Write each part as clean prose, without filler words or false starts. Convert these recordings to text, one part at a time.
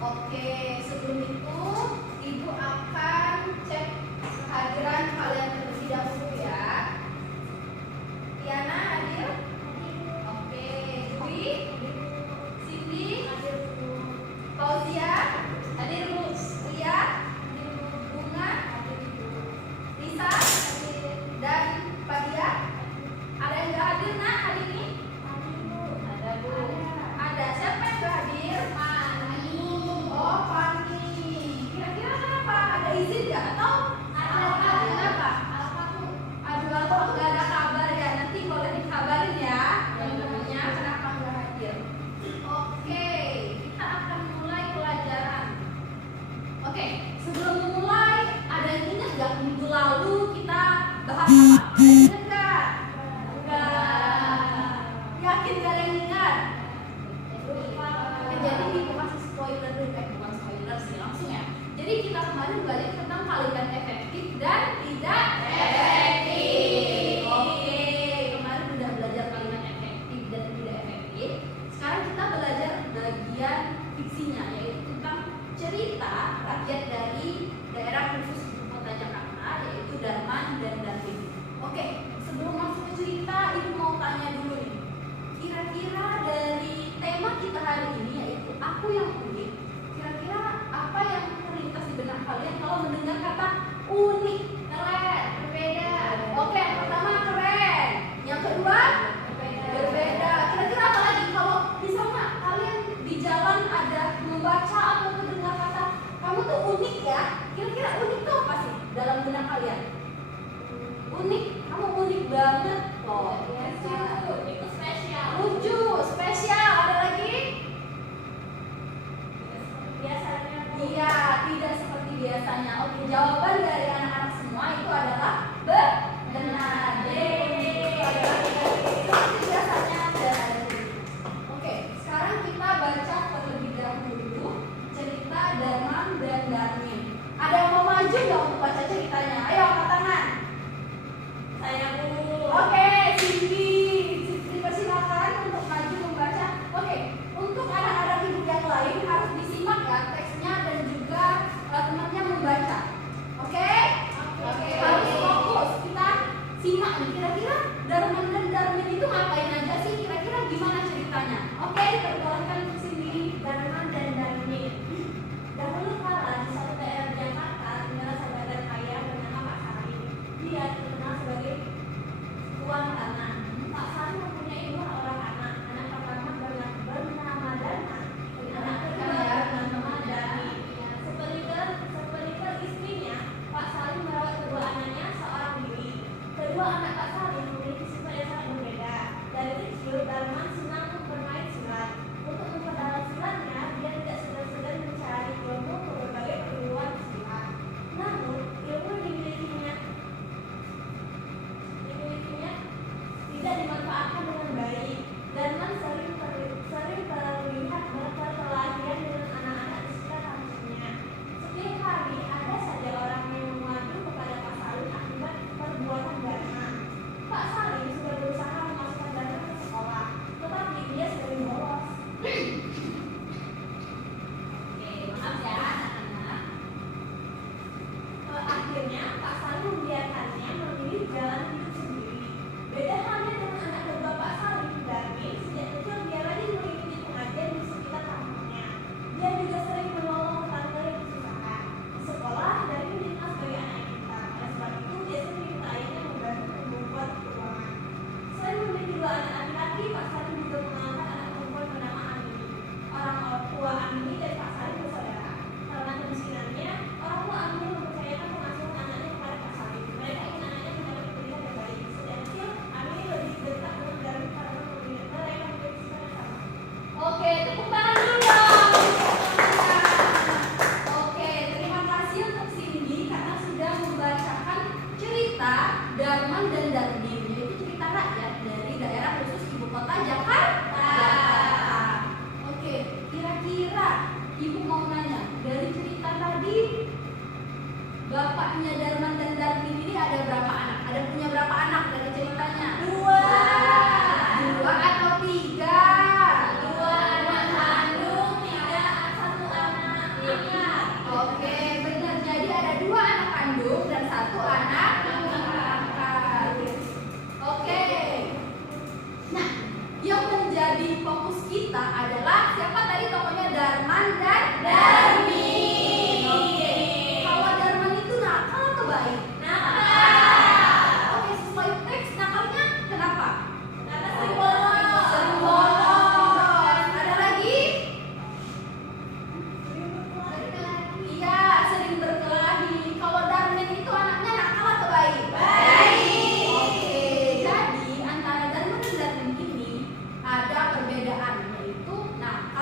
Oke, sebelum itu Ibu akan cek kehadiran kalian terlebih dahulu ya. Tiana hadir? Oke, Dwi? Cindy? Fauzia? Hadir Bu? Ria? Bunga? Lisa? Dan Fadia? Ada yang nggak hadir nak hari ini? Ada Bu. Ada siapa yang nggak hadir? Oh, Fani. Kira-kira kenapa? Ada izin nggak atau kenapa? Aduh, aku nggak ada kabar ya. Nanti boleh dikabarin ya. Teman-temannya kenapa nggak hadir? Oke, kita akan mulai pelajaran. Oke, sebelum memulai, ada yang ingat nggak minggu lalu kita bahas apa? Ada yang ingat nggak? Nggak. Yakin nggak ada yang ingat? Jadi Ibu kasih spoiler dulu, bukan spoiler sih, langsung ya. Jadi kita kemarin belajar tentang kalimat efektif dan tidak efektif. Oke, kemarin udah belajar kalimat efektif dan tidak efektif. Sekarang kita belajar bagian fiksinya, yaitu tentang cerita rakyat dari daerah khusus ibu kota Jakarta, yaitu Darman dan Darwin. Oke, sebelum masuk ke cerita, Ibu mau tanya dulu nih. Kira-kira dari tema kita hari ini, yaitu aku yang unik, kira-kira apa yang terlintas di benak kalian kalau mendengar kata unik? Keren, berbeda. Oke, yang pertama keren. Yang kedua berbeda. Kira-kira apa lagi? Kalau misalnya kalian di jalan ada membaca atau mendengar kata kamu tuh unik ya, kira-kira unik itu apa sih dalam benak kalian? Unik, kamu unik banget. Oh, itu spesial. Lucu, spesial. Ada lagi? Biasanya. Iya, tidak seperti biasanya. Oke, jawaban dari anak-anak semua itu adalah benar. Seperti biasanya dan ada lagi. Oke, sekarang kita baca terlebih dahulu cerita Darman dan Darmin. Ada yang mau maju nggak untuk baca ceritanya? Ayo angkat tangan. Saya Bu. Oke, Cindy dipersilakan untuk maju membaca. Oke,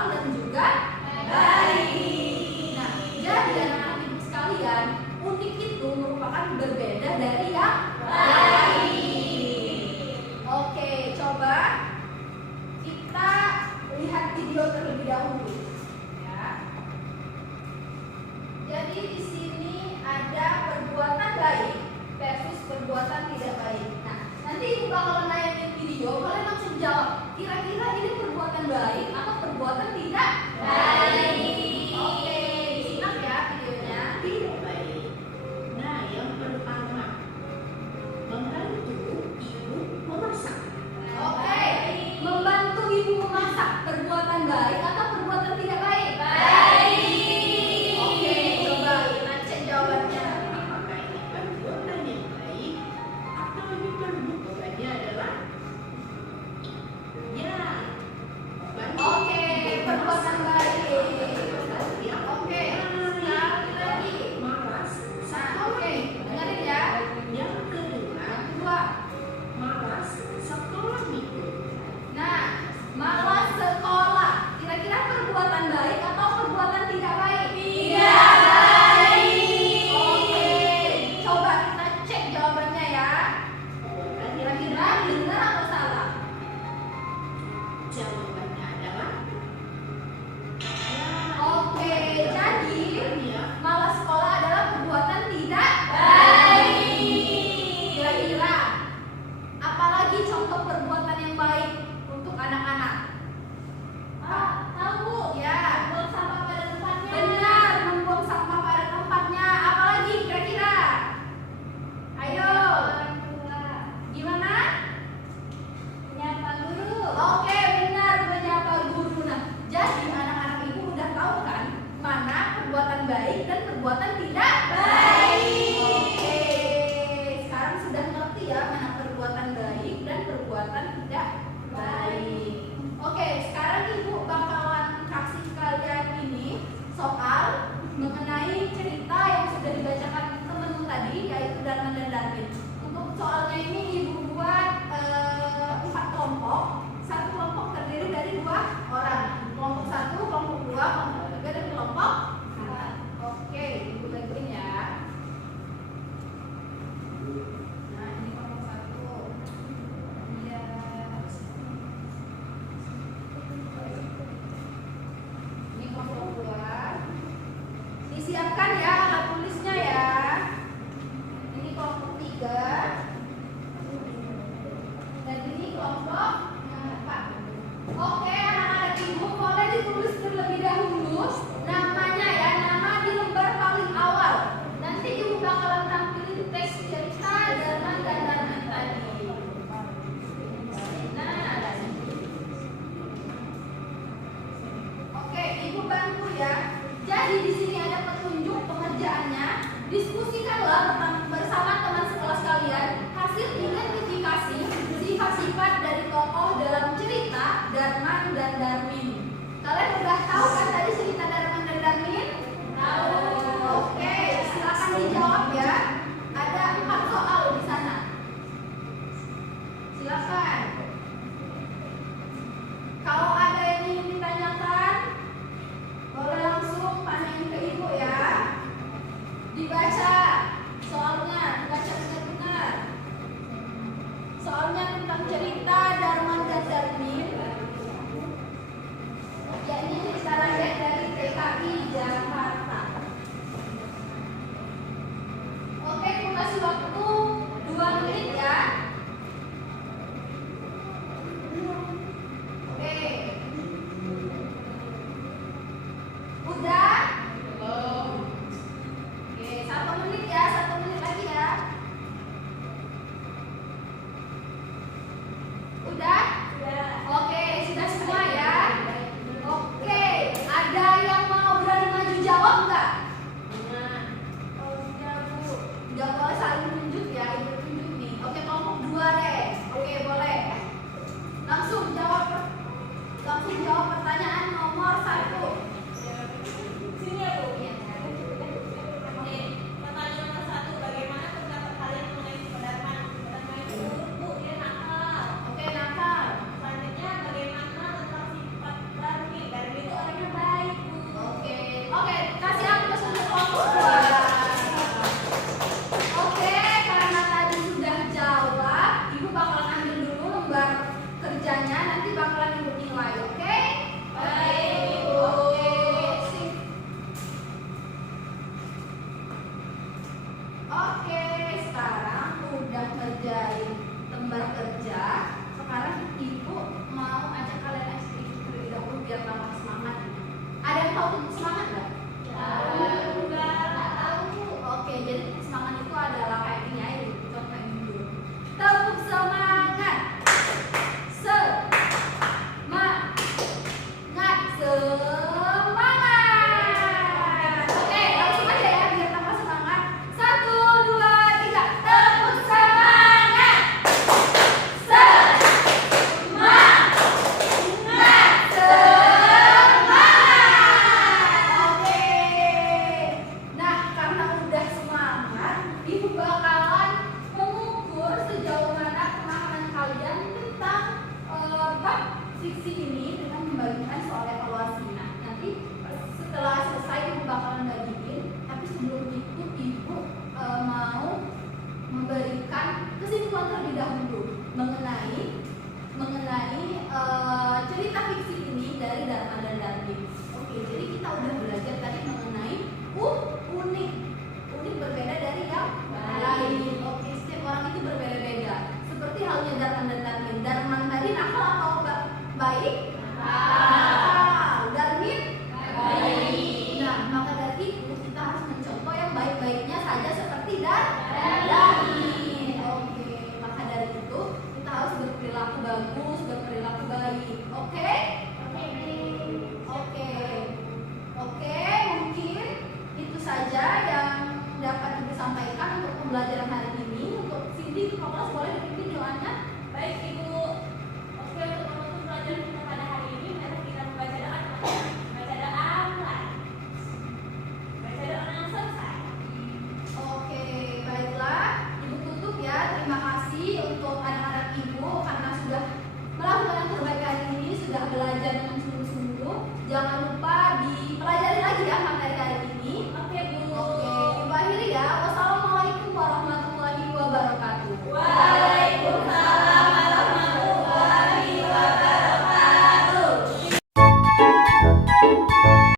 netral dan juga baik. Nah, jadi anak-anak ibu sekalian, unik itu merupakan berbeda dari yang lain. Oke, coba kita lihat video terlebih dahulu. Ya. Jadi di sini ada perbuatan baik versus perbuatan tidak baik. Nah, nanti ibu bakal nayangin video, kalian langsung jawab. Kira-kira ini perbuatan baik atau